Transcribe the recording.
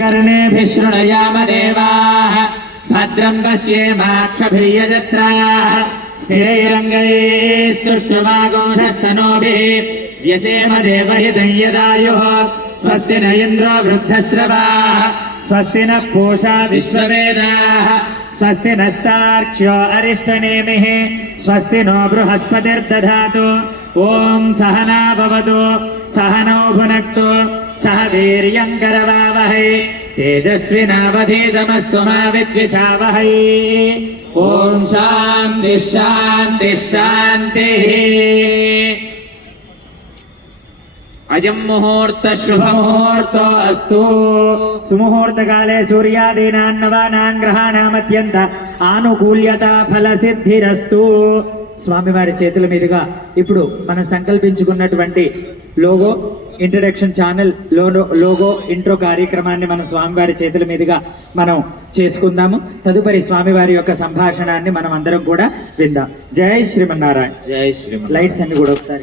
कर्णेभिः शृणुयाम देवाः भद्रं पश्येमाक्षभिर्यजत्राः स्थिरैरङ्गैस्तुष्टुवागोंशस्तनूभिः व्यसेम देवहितं यदायुः स्वस्ति न इन्द्रो वृद्धश्रवाः स्वस्ति नः पूषा विश्ववेदाः स्वस्ति नस्तार्क्ष्यो अरिष्टनेमिः स्वस्ति नो बृहस्पतिर्दधातु ॐ सहना भवतु सहनौ भुनक्तु सह वीर्यं करवावहै तेजस्विनावधीतमस्तु मा विद्विषावहै ॐ शान्तिः शान्तिः शान्तिः। अयं मुहूर्तः शुभमुहूर्तो अस्तु। सुमुहूर्तकाले सूर्यादीनां नवानां ग्रहाणाम् अत्यंत आनुकूल्यता फलसिद्धिरस्तु। స్వామివారి చేతుల మీదుగా ఇప్పుడు మనం సంకల్పించుకున్నటువంటి logo introduction channel logo intro కార్యక్రమాన్ని మనం స్వామివారి చేతుల మీదుగా మనం చేసుకుందాము. తదుపరి స్వామివారి యొక్క సంభాషణాన్ని మనం అందరం కూడా విందాం. జై శ్రీమన్నారాయణ. జై శ్రీమన్నారాయణ. లైట్స్ అన్ని కూడా ఒకసారి